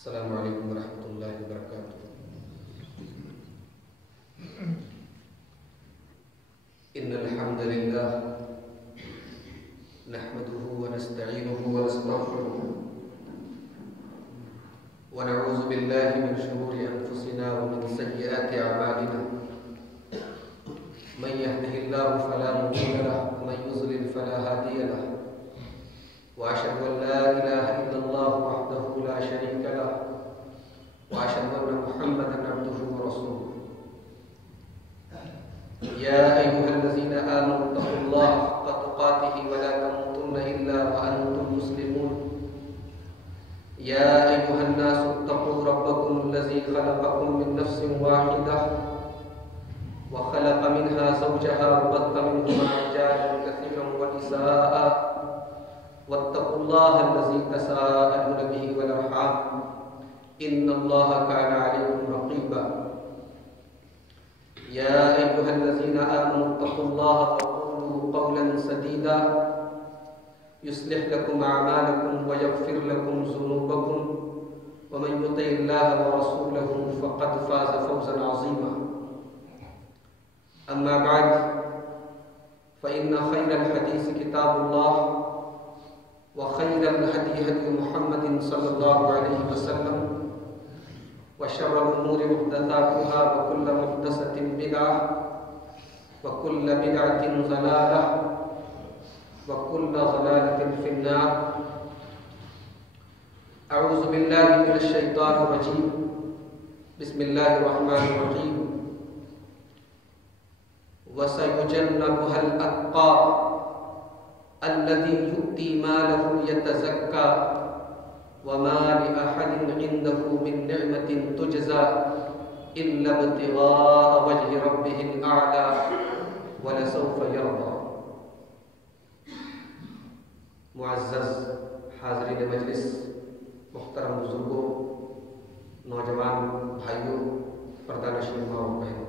السلام علیکم ورحمۃ اللہ وبرکاتہ۔ ان الحمد للہ نحمده ونستعینه ونستغفره ونعوذ باللہ من شرور انفسنا ومن سیئات اعمالنا، من يهده الله فلا مضل له ومن يضلل فلا هادي له، واشهد ان لا اله الا الله وحده لا شريك له، واشهد ان محمدا عبده ورسوله۔ يا ايها الذين امنوا اتقوا الله حق تقاته ولا تموتن الا وانتم مسلمون۔ يا ايها الناس اتقوا ربكم الذي خلقكم من نفس واحده وخلق منها زوجها وبث منهما رجالا كثيرا ونساء، واتقوا الله الذي تساءلون به والارحام ان الله كان عليكم رقيبا۔ يا ايها الذين امنوا اتقوا الله وقولوا قولا سديدا يصلح لكم اعمالكم ويغفر لكم ذنوبكم، ومن يطع الله ورسوله فقد فاز فوزا عظيما۔ اما بعد فان خير الحديث كتاب الله، وخير الهدي هدي محمد صلى الله عليه وسلم، وشر الأمور محدثاتها، وكل محدثة بدعة، وكل بدعة ضلالة، وكل ضلالة في النار۔ أعوذ بالله من الشيطان الرجيم، بسم الله الرحمن الرحيم۔ وسيجنبها الأتقى الذي يؤتي ماله يتزكى، وما لأحد عنده من نعمة تجزى إلا ابتغاء وجه ربه الأعلى ولسوف يرضى۔ معزز حاضرین مجلس، محترم بزرگوں، نوجوان بھائیوں، پردہ نشین ماں و بہنوں،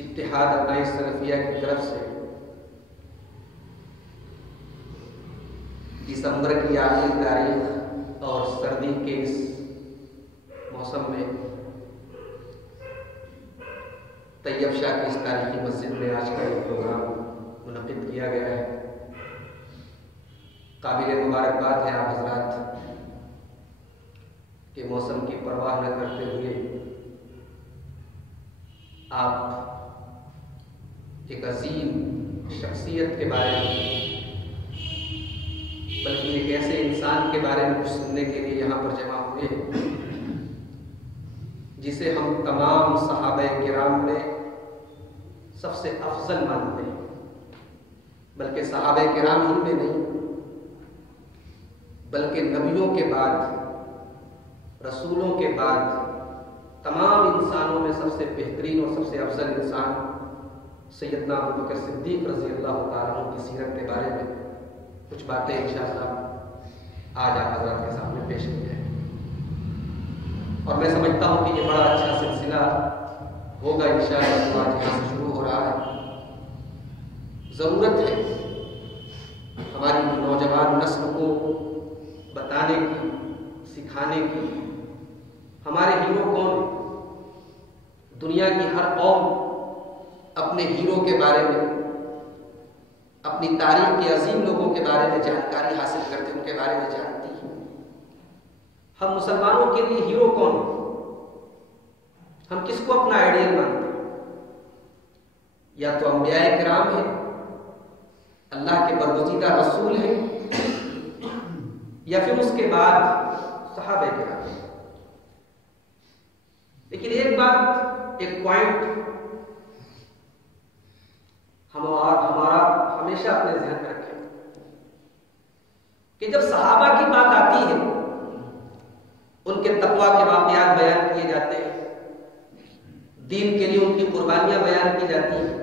اتحاد ابناء سلفیہ کی طرف سے دسمبر کی آخری تاریخ اور سردی کے اس موسم میں طیب شاہ کی اس تاریخی مسجد میں آج کا یہ پروگرام منعقد کیا گیا ہے۔ قابل مبارکباد ہے آپ حضرات کہ موسم کی پرواہ نہ کرتے ہوئے آپ ایک عظیم شخصیت کے بارے میں، بلکہ ایک ایسے انسان کے بارے میں کچھ سننے کے لیے یہاں پر جمع ہوئے ہیں جسے ہم تمام صحابہ کرام میں سب سے افضل مانتے ہیں، بلکہ صحابہ کرام ہی میں نہیں بلکہ نبیوں کے بعد، رسولوں کے بعد تمام انسانوں میں سب سے بہترین اور سب سے افضل انسان سیدنا ابوبکر صدیق رضی اللہ تعالیٰ عنہ کی سیرت کے بارے میں کچھ باتیں انشاءاللہ آج آپ حضرات کے سامنے پیش کی ہیں، اور میں سمجھتا ہوں کہ یہ بڑا اچھا سلسلہ ہوگا انشاءاللہ، جو آج یہاں سے شروع ہو رہا ہے۔ ضرورت ہے ہماری نوجوان نسل کو بتانے کی، سکھانے کی ہمارے ہیرو کون ہیں۔ دنیا کی ہر قوم اپنے ہیرو کے بارے میں، اپنی تاریخ کے عظیم لوگوں کے بارے میں جانکاری حاصل کرتے، ان کے بارے میں جانتی ہے۔ ہم مسلمانوں کے لیے ہیرو کون ہیں؟ ہم کس کو اپنا آئیڈیل مانتے ہیں؟ یا تو انبیاء کرام ہیں، اللہ کے برگزیدہ رسول ہیں، یا پھر اس کے بعد صحابہ کرام ہیں۔ لیکن ایک بات، ایک پوائنٹ ہمارا ہمیشہ اپنے ذہن میں رکھیں کہ جب صحابہ کی بات آتی ہے، ان کے تقویٰ کے واقعات بیان کیے جاتے ہیں، دین کے لیے ان کی قربانیاں بیان کی جاتی ہیں،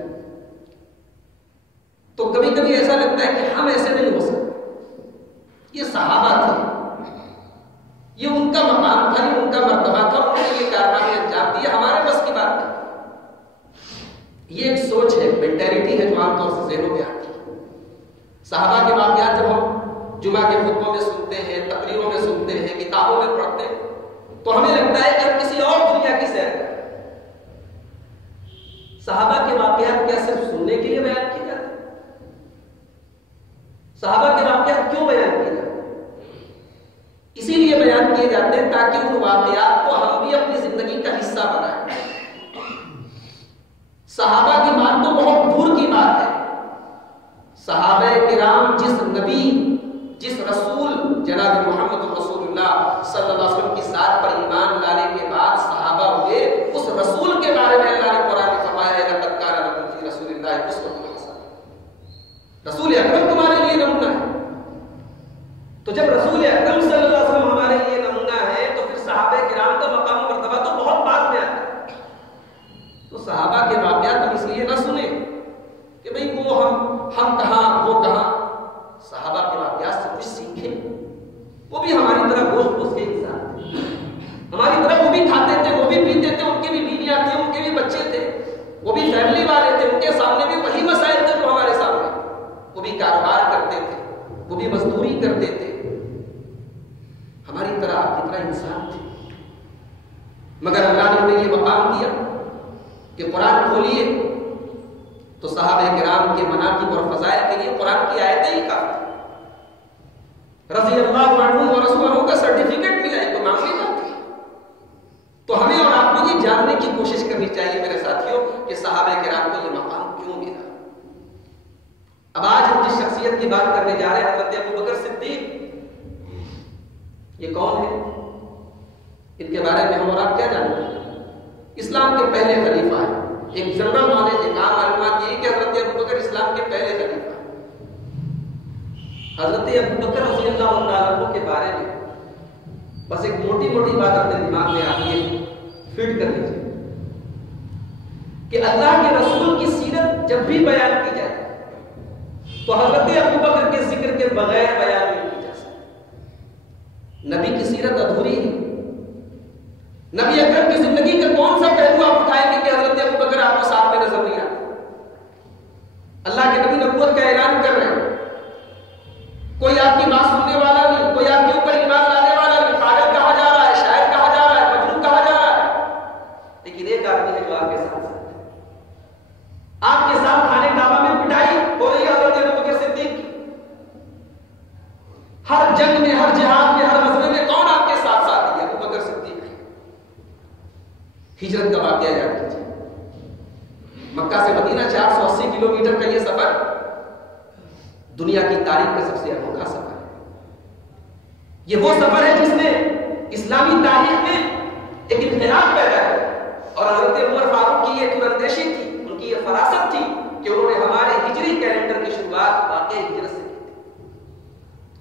تو کبھی کبھی ایسا لگتا ہے کہ ہم ایسے نہیں ہو سکتے۔ یہ صحابہ تھے، یہ ان کا مقام تھا، یہ ان کا مرتبہ تھا، انہوں نے یہ کارنامے انجام دیے، ہمارے بس کی بات نہیں۔ یہ ایک سوچ ہے، مینٹیلٹی ہے جو عام طور سے ذہنوں میں آتی ہے۔ صحابہ کے واقعات جب ہم جمعہ کے خطبوں میں سنتے ہیں، تقریروں میں سنتے ہیں، کتابوں میں پڑھتے ہیں، تو ہمیں لگتا ہے کہ ہم کسی اور دنیا کی سیر کریں۔ صحابہ کے واقعات کیا صرف سننے کے لیے بیان کیے جاتے ہیں؟ صحابہ کے واقعات کیوں بیان کیے جاتے ہیں؟ اسی لیے بیان کیے جاتے ہیں تاکہ ان واقعات کو ہم بھی اپنی زندگی کا حصہ بنائیں۔ صحابہ کی بات تو بہت دور کی بات ہے۔ صحابہ کرام جس نبی، جس رسول جناب محمد رسول اللہ صلی اللہ علیہ وسلم کی ذات پر ایمان لانے کے بعد صحابہ ہوئے، اس رسول کے بارے میں اللہ نے قرآن میں فرمایا ہے لقد کان لکم فی رسول اللہ اسوۃ حسنہ، رسول اکرم تمہارے لیے نمونہ ہے۔ تو جب رسول اکرم صلی اللہ علیہ وسلم ہمارے لیے نمونہ ہے تو پھر صحابہ کرام کا مقام و مرتبہ تو بہت بعد میں آتا ہے۔ تو صحابہ کے واقعات ہم اس لیے نہ سنیں کہ بھئی وہ ہم کہاں وہ کہاں، صحابہ کے واقعات سے کچھ سیکھیں۔ وہ بھی ہماری طرح گوشت پوش کے انسان تھے، ہماری طرح وہ بھی کھاتے تھے، وہ بھی پیتے تھے، ان کے بھی بیویاں تھیں، ان کے بھی بچے تھے، وہ بھی فیملی والے تھے، ان کے سامنے بھی وہی مسائل تھے جو ہمارے سامنے، وہ بھی کاروبار کرتے تھے، وہ بھی مزدوری کرتے تھے، ہماری طرح آپ کی طرح انسان تھے۔ مگر اللہ نے انہیں یہ مقام دیا کہ قرآن کھولیے تو صحابہ کرام کے مناقب اور فضائل کے لیے قرآن کی آیتیں ہی کافی، رضی اللہ عنہ و رضوا کا سرٹیفکیٹ ملا ہے، تو معمولی بات ہے۔ تو ہمیں اور آپ کو یہ جاننے کی کوشش کرنی چاہیے میرے ساتھیوں کہ صحابہ کرام کو یہ مقام کیوں ملا۔ اب آج ہم جس شخصیت کی بات کرنے جا رہے ہیں حضرت ابو بکر صدیق، یہ کون ہے؟ ان کے بارے میں ہم اور آپ کیا جانتے ہیں؟ اسلام کے پہلے خلیفہ ہیں۔ ایک جنرل نالج، ایک عام معلومات یہ کہ حضرت ابو بکر اسلام کے پہلے خلیفہ ہیں۔ حضرت ابو بکر رضی اللہ عنہ کے بارے میں بس ایک موٹی موٹی بات اپنے دماغ میں آپ یہ فٹ کر لیجیے کہ اللہ کے رسول کی سیرت جب بھی بیان کی جائے تو حضرت ابو بکر کے ذکر کے بغیر بیان نہیں کی جا سکتی۔ نبی کی سیرت ادھوری ہے۔ نبی اکرم کی زندگی کا کون سا پہلو آپ اٹھائیں گے کہ حضرت ابو بکر آپ کو ساتھ میں نظر نہیں آتا؟ اللہ کے نبی نبوت کا اعلان کر رہے ہیں، کوئی آپ کی بات سننے والا نہیں، کوئی آپ کے اوپر ایمان لانے والا نہیں، پاگل کہا جا رہا ہے، شاعر کہا جا رہا ہے، مجنون کہا جا رہا ہے، لیکن ایک آدمی ہے جو آپ کے ساتھ ہے۔ آپ کے ساتھ خانے کعبہ میں پٹائی ہو رہی ہے حضرت ابو بکر صدیق کی، ہر جنگ میں، ہر جہاد میں، ہر مسئلے میں کون آپ کے ساتھ ساتھ ہے؟ ابو بکر صدیق۔ ہجرت کا واقعہ یاد کیجیے، مکہ سے مدینہ 480 کلومیٹر کا یہ سفر دنیا کی تاریخ کا سب سے انوکھا سفر ہے۔ یہ وہ سفر ہے جس نے اسلامی تاریخ میں ایک انقلاب پیدا کیا، اور حضرت عمر فاروق کی یہ دور-اندیشی تھی، ان کی یہ فراست تھی کہ انہوں نے ہمارے ہجری کیلنڈر کی شروعات واقعی ہجرت سے کی تھی۔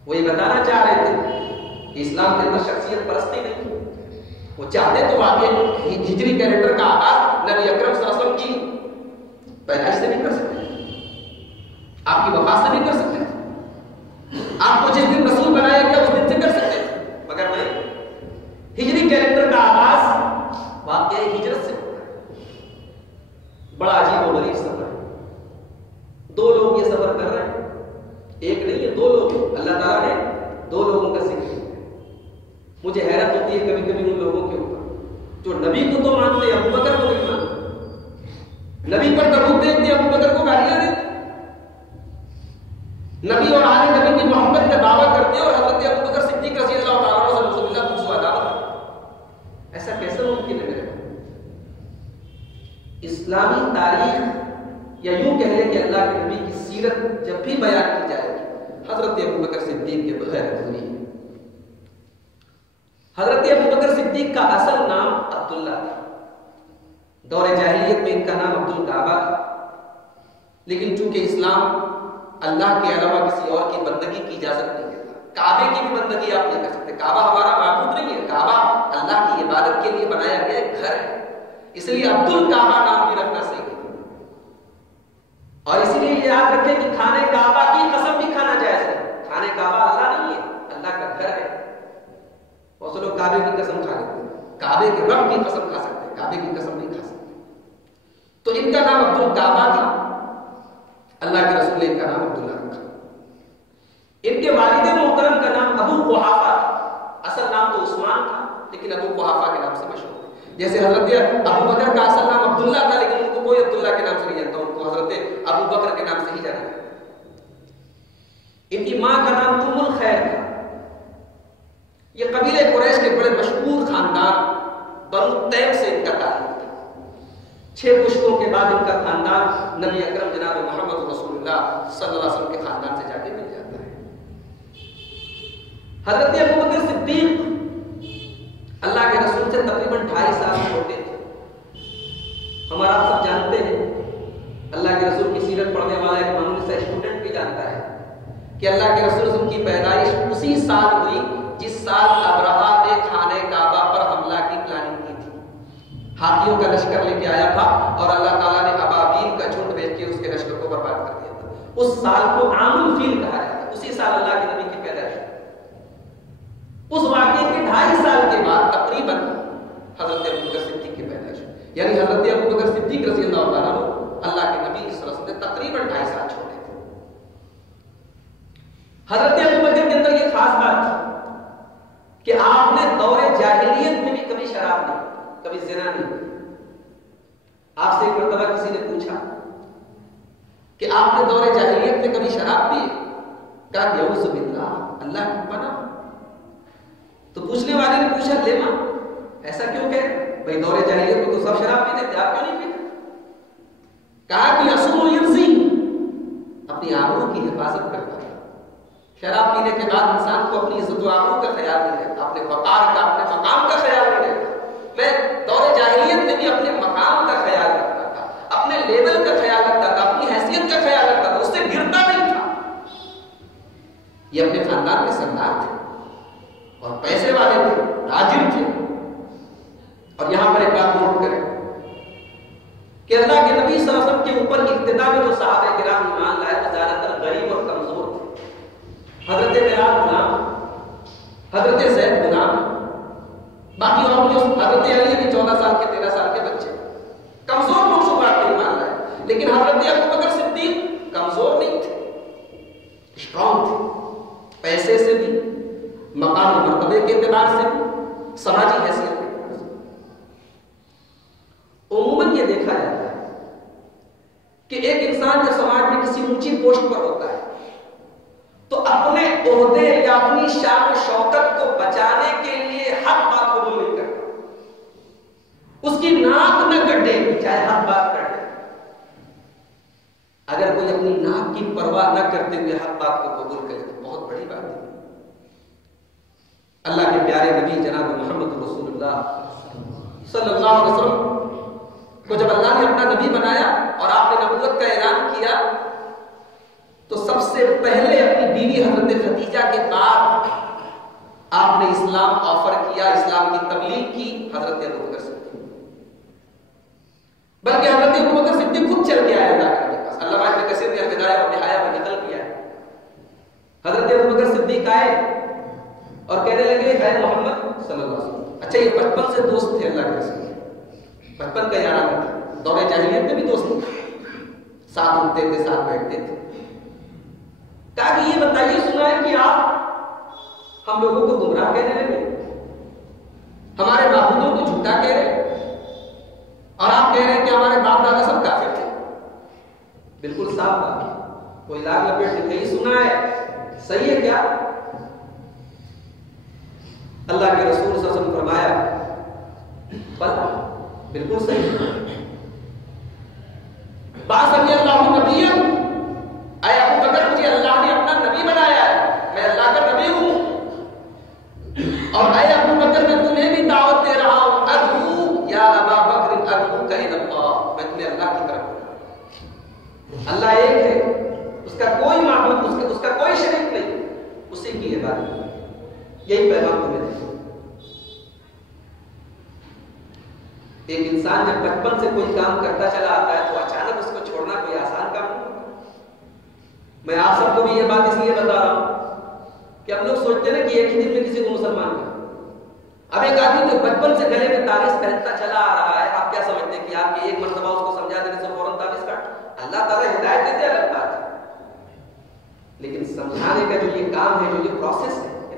وہ یہ بتانا چاہ رہے تھے کہ اسلام کے اندر شخصیت پرستی نہیں، وہ چاہتے تو واقعی ہجری کیلنڈر کا آغاز نبی اکرم صلی اللہ علیہ وسلم کی پیدائش سے بھی کر سکتے ہیں، آپ کی وفات سے بھی کر سکتے ہیں، آپ کو جس دن رسول بنایا گیا اس دن سے کر سکتے ہیں، مگر نہیں، ہجری کیلنڈر کا آغاز واقعی ہجرت سے ہوتا ہے۔ بڑا عجیب و غریب سفر ہے، دو لوگ یہ سفر کر رہے ہیں، ایک نہیں ہے، دو لوگ، اللہ تعالیٰ نے دو لوگوں کا ذکر کیا۔ مجھے حیرت ہوتی ہے کبھی کبھی ان لوگوں کے اوپر جو نبی کو تو مانتے ہیں، ابو بکر کو نہیں مانتے، نبی پر تبوک دیکھتے ابو بکر کو گالیاں دیتے، نبی اور آل نبی کی محبت کا دعویٰ کرتے اور حضرت ابو بکر صدیق رضی اللہ تعالیٰ عنہ سے رسول اللہ کو عداوت۔ ایسا کیسے ممکن ہے میرے بھائی؟ اسلامی تاریخ یا یوں کہہ لیں کہ اللہ کے نبی کی سیرت جب بھی بیان کی جائے گی حضرت ابو بکر صدیق کے بغیر ادھوری ہے۔ حضرت ابو بکر صدیق کا اصل نام عبداللہ تھا، دور جاہلیت میں ان کا نام عبد الکعبہ تھا، لیکن چونکہ اسلام اللہ کے علاوہ کسی اور کی بندگی کی اجازت نہیں دیتا، کعبے کی بھی بندگی آپ نہیں کر سکتے، کعبہ ہمارا معبود نہیں ہے، کعبہ اللہ کی عبادت کے لیے بنایا گیا ایک گھر ہے، اس لیے عبد الکعبہ نام بھی رکھنا صحیح ہے۔ اور اسی لیے یاد رکھیں کہ کھانے کعبہ کی قسم بھی کھانا جائز ہے، کھانے کعبہ اللہ نہیں ہے، اللہ کا گھر ہے۔ بہت سے لوگ کعبے کی قسم کھا لیتے ہیں، کعبے کے رب کی قسم کھا سکتے ہیں، کعبے کی قسم نہیں کھا سکتے۔ تو ان کا نام عبد الکعبہ تھا، اللہ کے رسول نے ان کا نام عبداللہ رکھا۔ ان کے والد ابو قحافہ، اصل نام تو عثمان تھا لیکن ابو قحافہ کے نام سے مشہور ہے. جیسے حضرت ابو بکر کا اصل نام عبداللہ تھا لیکن ان کو کوئی عبداللہ کے نام سے نہیں جانتا، ان کو حضرت ابو بکر کے نام سے ہی جانا ہے. ان کی ماں کا نام ام الخیر تھا. یہ قبیلے قریش کے بڑے مشہور خاندان بنو تیم سے ان کا تعلق تھا. 6 پشتوں کے بعد ان کا خاندان نبی اکرم جناب محمد رسول اللہ صلی اللہ علیہ وسلم کے خاندان سے جا کے مل جاتا ہے. حضرت ابو بکر صدیق اللہ کے رسول سے تقریباً 2.5 سال چھوٹے تھے. ہمارا آپ سب جانتے ہیں، اللہ کے رسول کی سیرت پڑھنے والا ایک معمولی سا اسٹوڈنٹ بھی جانتا ہے کہ اللہ کے رسول کی پیدائش اسی سال ہوئی جس سال ابرہہ نے خانہ کعبہ پر حملہ کی پلاننگ کی تھی. ہاتھیوں کا لشکر لے کے آیا تھا اور اللہ تعالیٰ نے ابابیل کا جھنڈ بھیج کے اس کے لشکر کو برباد کر دیا تھا. اس سال کو عام الفیل کہا جاتا ہے. اسی سال اللہ کے نبی کی پیدائش. اس واقعے کے 2.5 سال کے بعد تقریباً حضرت ابو بکر صدیق کی پیدائش، یعنی حضرت ابو بکر صدیق رضی اللہ تعالیٰ عنہ اللہ کے نبی صلی اللہ علیہ وسلم نے تقریباً 2.5 سال چھوڑے تھے. حضرت ابو بکر کے اندر یہ خاص بات تھی کہ آپ نے دور جاہلیت میں بھی کبھی شراب نہیں، کبھی زنا نہیں. آپ سے ایک مرتبہ کسی نے پوچھا کہ آپ نے دور جاہلیت میں کبھی شراب پی؟ کہا یعوذ باللہ، اللہ کی پناہ. تو پوچھنے والے نے پوچھا لیما ایسا کیوں کہ بھائی دور جاہلیت میں تو سب شراب پیتے تھے، آپ کیوں نہیں پیتے؟ کہا کہ یصوم وینسی، اپنی آبرو کی حفاظت کرتا ہے. شراب پینے کے بعد انسان کو اپنی عزت و آبرو کا خیال نہیں رہتا، اپنے وقار کا، اپنے مقام کا خیال نہیں رہتا. میں دور جاہلیت میں بھی اپنے مقام کا خیال رکھتا تھا، اپنے لیول کا خیال رکھتا تھا، اپنی حیثیت کا خیال رکھتا تھا، اس سے گرتا نہیں تھا. یہ اپنے خاندان کے سردار تھے اور پیسے والے تھے، تاجر تھے. اور یہاں پر ایک بات نوٹ کریں کہ اللہ کے نبی صلی اللہ علیہ وسلم کے اوپر ابتدا میں جو صحابہ کرام ایمان لائے وہ زیادہ تر غریب اور کمزور تھے. حضرت بلال غلام، حضرت زید غلام، باقی اور جو حضرت علی بھی 14 سال کے 13 سال کے بچے، کمزور لوگ شمار میں ایمان لائے. لیکن حضرت ابو بکر صدیق کمزور نہیں تھے، اسٹرانگ تھے، پیسے سے بھی، مقام و مرتبے کے اعتبار سے بھی، سماجی حیثیت کے اعتبار سے. عموماً یہ دیکھا جاتا ہے کہ ایک انسان جب سماج میں کسی اونچی پوسٹ پر ہوتا ہے تو اپنے عہدے یا اپنی شان و شوکت کو بچانے کے لیے ہر بات قبول نہیں کرتا. اس کی ناک نہ کٹے چاہے ہر بات کر دے. اگر کوئی اپنی ناک کی پرواہ نہ کرتے ہوئے ہر بات کو قبول کرے تو بہت بڑی بات ہے. اللہ کے پیارے نبی جناب محمد رسول اللہ صلی اللہ علیہ وسلم کو جب اللہ نے اپنا نبی بنایا اور آپ نے نبوت کا اعلان کیا تو سب سے پہلے اپنی بیوی حضرت خدیجہ کے بعد آپ نے اسلام آفر کیا، اسلام کی تبلیغ کی حضرت ابو بکر صدیق. بلکہ حضرت ابو بکر صدیق خود چل کے آئے اللہ کے پاس. اللہ ابن کثیر نے البدایہ و نہایہ میں نقل کیا ہے. حضرت ابو بکر صدیق آئے اور کہنے لگے اے محمد صلی اللہ علیہ وسلم. اچھا یہ بچپن سے دوست تھے اللہ کے رسول، بچپن کا یارانہ تھا، دور جاہلیت میں بھی دوست تھے، ساتھ اٹھتے تھے، ساتھ بیٹھتے تھے. کہا کہ یہ بتائیے سنا ہے کہ آپ ہم لوگوں کو گمراہ کہنے لگے، ہمارے معبودوں کو جھوٹا کہہ رہے اور آپ کہہ رہے ہیں کہ ہمارے باپ دادا سب کافر تھے. بالکل صاف بات ہے، کوئی لاگ لپیٹ نہیں سنا ہے، صحیح ہے کیا؟ اللہ کے رسول صلی اللہ علیہ وسلم فرمایا بالکل صحیح. بعث اللہ نبی، اے ابو بکر مجھے اللہ نے اپنا نبی بنایا ہے، میں اللہ کا نبی ہوں. اور اے ابو بکر میں تمہیں بھی دعوت دے رہا ہوں، ادعو یا ابا بکر ادعوک الی اللہ، میں تمہیں اللہ کی طرف. اللہ ایک ہے، اس کا کوئی معبود، اس کا کوئی شریک نہیں، اسی کی عبادت. یہی پیغام تمہیں دے. ایک انسان جب بچپن سے کوئی کام کرتا چلا آتا ہے تو اچانک اس کو چھوڑنا کوئی آسان کام نہیں. میں آپ سب کو بھی یہ بات اس لیے بتا رہا ہوں کہ ہم لوگ سوچتے ہیں کہ ایک ہی دن میں کسی کو مسلمان کر. اب ایک آدمی جو بچپن سے گلے میں تعویذ پہنتا چلا آ رہا ہے، آپ کیا سمجھتے ہیں کہ آپ کی ایک مرتبہ اس کو سمجھا دینے سے فوراً تعویذ کاٹ؟ اللہ تعالیٰ ہدایت دیتے الگ بات ہے، لیکن سمجھانے کا جو یہ کام ہے، جو یہ پروسیس ہے، یہ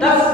10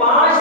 5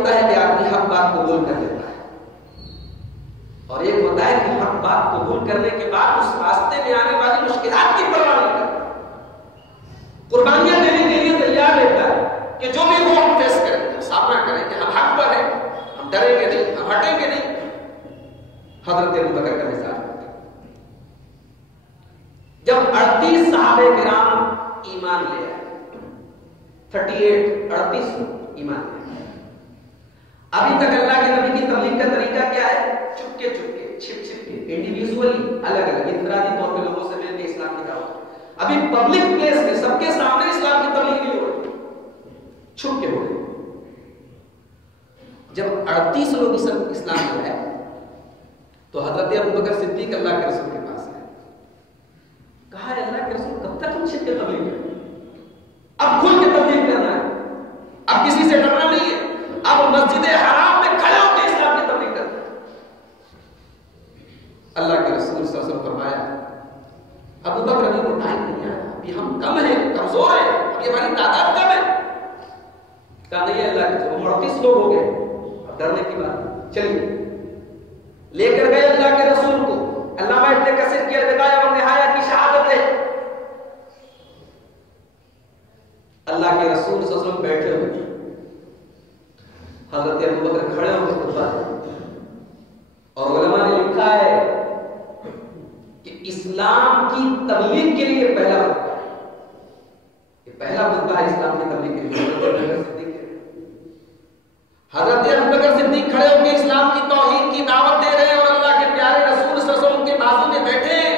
ہوتا ہے کہ آدمی حق بات قبول کر لیتا ہے، اور ایک ہوتا ہے کہ حق بات قبول کرنے کے بعد اس راستے میں آنے والی مشکلات کی پرواہ نہیں کرتا، قربانیاں دینے کے لیے تیار رہتا ہے کہ جو بھی وہ ہم فیس کریں گے، سامنا کریں گے، ہم حق پر ہیں، ہم ڈریں گے نہیں، ہم ہٹیں گے نہیں۔ حضرت ابوبکر کا مثال جب 38 صحابہ کرام ایمان لے آئے، 38 ایمان لے آئے، ابھی تک اللہ کے نبی کی تبلیغ کا طریقہ کیا ہے؟ چپکے چپکے، چھپ چھپ کے، انڈیویژولی، الگ الگ انفرادی طور پہ لوگوں سے مل کے اسلام کی دعوت۔ ابھی پبلک پلیس میں سب کے سامنے اسلام کی تبلیغ نہیں ہو رہی، چھپ کے ہو رہی۔ جب 38 لوگ اسلام لے آئے تو حضرت ابوبکر صدیق اللہ کے رسول کے پاس آئے، کہا ہے اللہ کے رسول کب تک ہم چھپ کے تبلیغ کریں؟ اب کھل کے تبلیغ کرنا ہے، اب کسی سے ڈرنا نہیں ہے، اب مسجد حرام میں کھڑے ہو کے اسلام کی تبلیغ کرنا ہے۔ اللہ کے رسول صلی اللہ علیہ وسلم فرمایا ابوبکر ابھی وہ ٹائم نہیں آیا، ابھی ہم کم ہیں، کمزور ہیں، ابھی ہماری تعداد کم ہے۔ کہا نہیں ہے اللہ کے رسول، 38 لوگ ہو گئے، اب ڈرنے کی بات، چلیے لے کر گئے اللہ کے رسول کو۔ علامہ ابن کثیر کی البدایہ و النہایہ کی شہادت ہے، اللہ کے رسول صلی اللہ علیہ وسلم بیٹھے ہوئے، حضرت ابوبکر کھڑے ہو کے خطبہ دے، اور علماء نے لکھا ہے کہ اسلام کی تبلیغ کے لیے پہلا خطبہ ہے، یہ پہلا خطبہ ہے اسلام کی تبلیغ کے لیے۔ حضرت ابوبکر صدیق کھڑے ہو کے اسلام کی توحید کی دعوت دے رہے ہیں، اور اللہ کے پیارے رسول صلی اللہ علیہ وسلم کے بازو میں بیٹھے ہیں،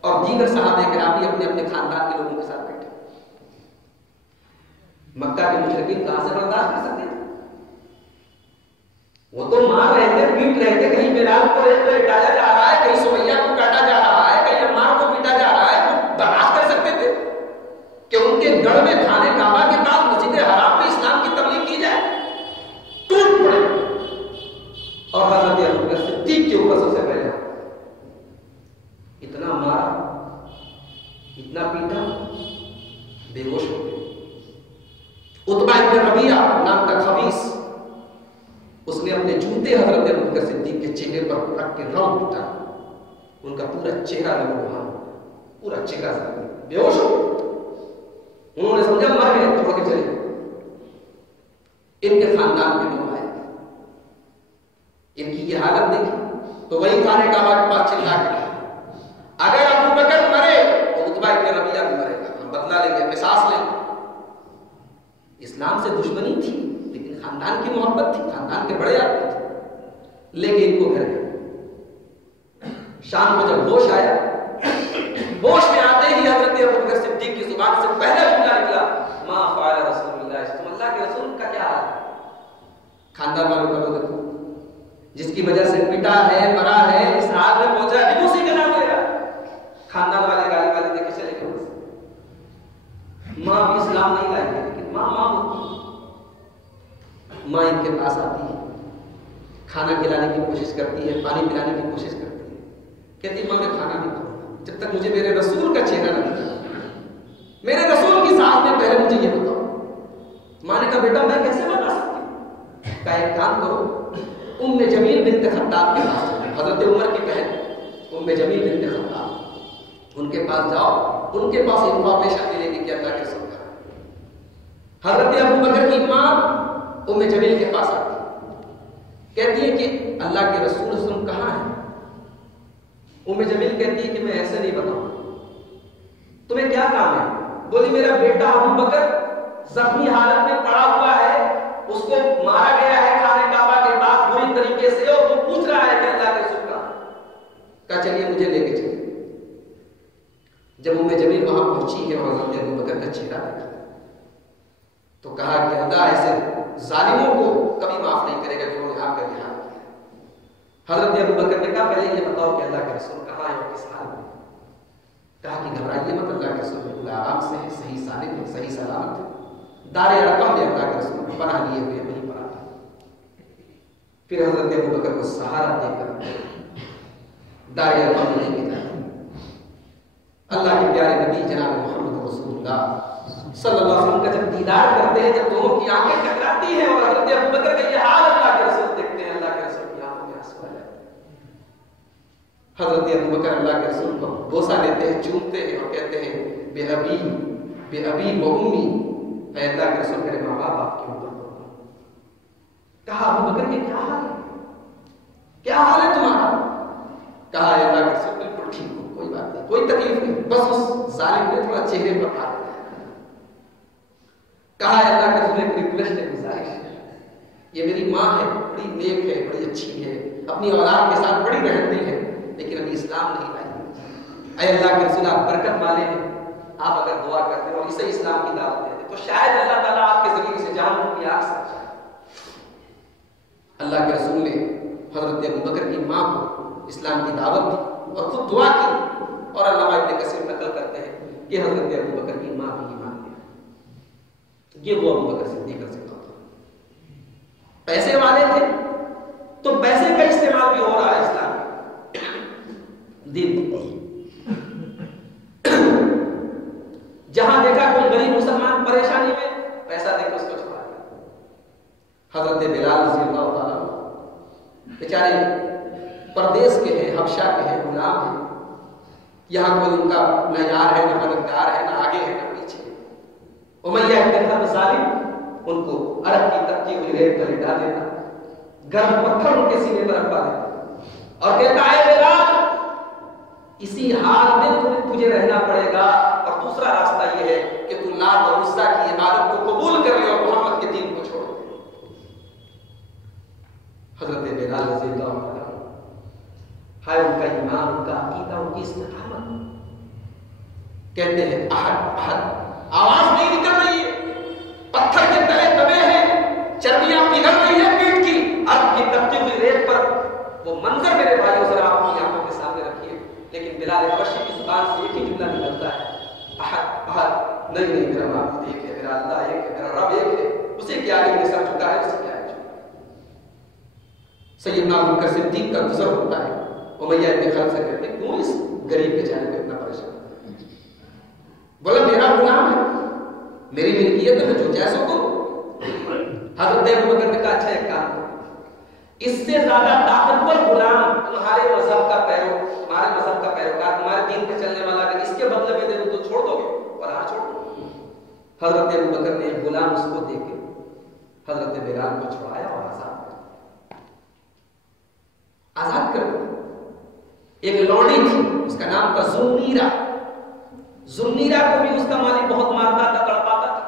اور دیگر صحابہ کرام بھی اپنے اپنے خاندان کے لوگوں کے ساتھ بیٹھے۔ مکہ کے مشرکین کہاں سے برداشت کر سکتے تھے؟ وہ تو مار رہے تھے، پیٹ رہے تھے، کہیں بلال کو لٹایا جا رہا ہے، کہیں سمیہ کو کاٹا جا رہا ہے، کہیں عمار کو پیٹا جا رہا ہے، وہ برداشت کر سکتے تھے کہ ان کے گڑھ میں خانے کعبہ کے پاس مسجد حرام میں اسلام کی تبلیغ کی جائے؟ ٹوٹ پڑے، اور حضرت ابوبکر صدیق کے اوپر سب سے پہلے اتنا مارا، اتنا پیٹا، بے ہوش ہو گئے۔ عتبہ ابن ربیعہ نام کا خبیث، اس نے اپنے جوتے حضرت ابوبکر صدیق کے چہرے پر رکھ کے راؤنڈ پیٹا، ان کا پورا چہرہ لہو، پورا چہرہ بے ہوش ہو گئے۔ انہوں نے سمجھا مر گئے، توڑ کے چلے گئے۔ ان کے خاندان کے لوگ آئے، ان کی یہ حالت دیکھی تو وہی خانے کعبہ کے پاس چلا کے اگر ابوبکر مرے تو عتبہ ابن ربیعہ بھی مرے گا، ہم بدلہ لیں گے، قصاص لیں گے۔ اسلام سے دشمنی تھی لیکن خاندان کی محبت تھی، خاندان کے بڑے آدمی تھے، لے کے ان کو گھر گئے۔ شام کو جب ہوش آیا، ہوش میں آتے ہی حضرت ابوبکر صدیق کی زبان سے پہلا جملہ نکلا، ما فعل رسول اللہ، تم اللہ کے رسول کا کیا حال ہے؟ خاندان والوں کا لوگ جس کی وجہ سے پٹا ہے، مرا ہے، اس حال میں پہنچا ہے، اسی کا نام لے رہا۔ خاندان والے گالی والے دے کے چلے گئے۔ ماں بھی اسلام نہیں لائی ہے، لیکن ماں ہوتی ہے، ماں ان کے پاس آتی ہے، کھانا کھلانے کی کوشش کرتی ہے، پانی پلانے کی کوشش کرتی ہے، کہتی ہے ماں میں کھانا نہیں کھاؤں جب تک مجھے میرے رسول کا چہرہ نہ دکھے، میرے رسول کی ساتھ میں پہلے مجھے یہ بتاؤ۔ ماں نے کہا بیٹا میں کیسے بتا سکتی ہوں؟ کہا ایک کام کرو، ام جمیل بنت خطاب کے پاس، حضرت عمر کی بہن ام جمیل بنت خطاب، ان کے پاس جاؤ، ان کے پاس انفارمیشن ملے گی کہ اللہ کے رسول کا۔ حضرت ابوبکر کی ماں ام جمیل کے پاس آتی، کہتی ہے کہ اللہ کے رسول صلی اللہ علیہ وسلم کہاں ہے؟ ام جمیل کہتی ہے کہ میں ایسے نہیں بتاؤں، تمہیں کیا کام ہے؟ بولی میرا بیٹا ابوبکر زخمی حالت میں پڑا ہوا ہے، اس کو مارا گیا ہے خانے کعبہ کے پاس بری طریقے سے، اور وہ پوچھ رہا ہے کہ اللہ کے رسول کا۔ کہا چلیے مجھے لے کے چلیے۔ جب ام جمیل وہاں پہنچی ہے اور حضرت ابوبکر کا چہرہ دیکھا تو کہا کہ اللہ ایسے ظالموں کو کبھی معاف نہیں کرے گا جنہوں نے آپ کا جہاد کیا۔ حضرت ابوبکر نے کہا پہلے یہ بتاؤ کہ اللہ کے رسول کہاں ہے اور کس حال میں؟ کہا کہ گھبرائیے مت، اللہ کے رسول بالکل آرام سے ہے، صحیح سالم ہے، صحیح سلامت ہے، دار ارقم میں اللہ کے رسول پناہ لیے ہوئے وہیں پر آتے۔ پھر حضرت ابوبکر کو سہارا دے کر دار ارقم میں لے کے جاتے۔ اللہ کے پیارے نبی جناب محمد رسول اللہ صلی اللہ علیہ وسلم کا جب دیدار کرتے ہیں، جب دونوں کی آنکھیں ٹکراتی ہیں اور حضرت ابوبکر کا یہ حال اللہ کے رسول دیکھتے ہیں، اللہ کے رسول کی آنکھوں میں آنسو آ جاتے ہیں۔ حضرت ابوبکر اللہ کے رسول کو بوسہ لیتے ہیں، چومتے ہیں اور کہتے ہیں بے ابی و امی، اے اللہ کے رسول میرے ماں باپ آپ کے اوپر قربان۔ کہا ابوبکر یہ کیا حال ہے، کیا حال ہے تمہارا؟ کہا اے اللہ کے رسول بالکل ٹھیک ہو، کوئی بات نہیں، کوئی تکلیف نہیں، بس اس ظالم نے تھوڑا چہرے پر ہاتھ لگایا۔ کہا اے اللہ کے رسول ایک ریکویسٹ ہے، گزارش ہے، یہ میری ماں ہے، بڑی نیک ہے، بڑی اچھی ہے، اپنی اولاد کے ساتھ بڑی رحم دل ہے، لیکن ابھی اسلام نہیں لائی۔ اے اللہ کے رسول آپ برکت والے ہیں، آپ اگر دعا کرتے اور اسے اسلام کی دعوت دیتے تو شاید اللہ تعالیٰ آپ کے ذریعے سے جہنم کی آگ سے بچائے۔ اللہ کے رسول نے حضرت ابوبکر کی ماں کو اسلام کی دعوت دی اور خود دعا کی، اور علامہ ابن کثیر نقل کرتے ہیں کہ حضرت ابوبکر کی ماں بھی ایمان لیا۔ یہ وہ ابوبکر صدیق رضی اللہ عنہ پیسے والے تھے تو پیسے کا استعمال بھی ہو رہا ہے اسلام میں، دین جہاں دیکھا کوئی غریب مسلمان پریشانی میں، پیسہ دے کے اس کو چھوڑا دیا۔ حضرت بلال رضی اللہ تعالیٰ بیچارے پردیس کے ہیں، حبشہ کے ہیں، غلام ہیں، یہاں کوئی ان کا نہ یار ہے، نہ مددگار ہے، نہ آگے ہے نہ پیچھے۔ امیہ ابن خلف ظالم ان کو عرب کی تپتی ہوئی ریت پر لٹا دیتا، گرم پتھر ان کے سینے پر رکھوا دیتا اور کہتا ہے بلال اسی حال میں تجھے رہنا پڑے گا، اور دوسرا راستہ یہ ہے کہ تو لات اور عزا کی عبادت کو قبول کر لے اور محمد کے دین کو چھوڑ دے۔ حضرت بلال رضی اللہ عنہ ہے ان کا ایمان، ان کا عقیدہ، ان کی استقامت، کہتے ہیں احد احد، آواز نہیں نکل رہی ہے، پتھر کے تلے دبے ہیں، چربیاں پگھل رہی ہیں پیٹ کی، عرب کی تپتی ہوئی ریت پر۔ وہ منظر میرے بھائیوں ذرا اپنی آنکھوں کے سامنے رکھیے، لیکن بلال حبشی کی زبان سے ایک ہی جملہ نکلتا ہے، احد احد، نہیں نہیں میرا معبود ایک ہے، میرا اللہ ایک ہے، میرا رب ایک ہے، اسے کیا ہے سر چکا ہے، اسے کیا ہے چکا ہے۔ سیدنا ابوبکر صدیق کا گزر ہوتا ہے، امیہ ابن خلف سے کہتے ہیں کیوں اس غریب کے چہرے پہ اتنا پریشان؟ بولا میرا غلام ہے، میری ملکیت ہے، جو چاہے سو کرو۔ حضرت ابوبکر نے کہا اچھا ایک کام کرو، اس سے زیادہ طاقتور غلام تمہارے مذہب کا پیروکار، تمہارے دین پہ چلنے والا اگر اس کے بدلے میں دے دوں تو چھوڑ دو گے؟ اور ہاں چھوڑ دو۔ حضرت ابوبکر نے ایک غلام اس کو دے کے حضرت بلال کو چھڑایا اور آزاد کر دیا۔ ایک لونڈی تھی، اس کا نام تھا زنیرہ، زنیرہ کو بھی اس کا مالک بہت مارتا تھا، تڑپاتا تھا۔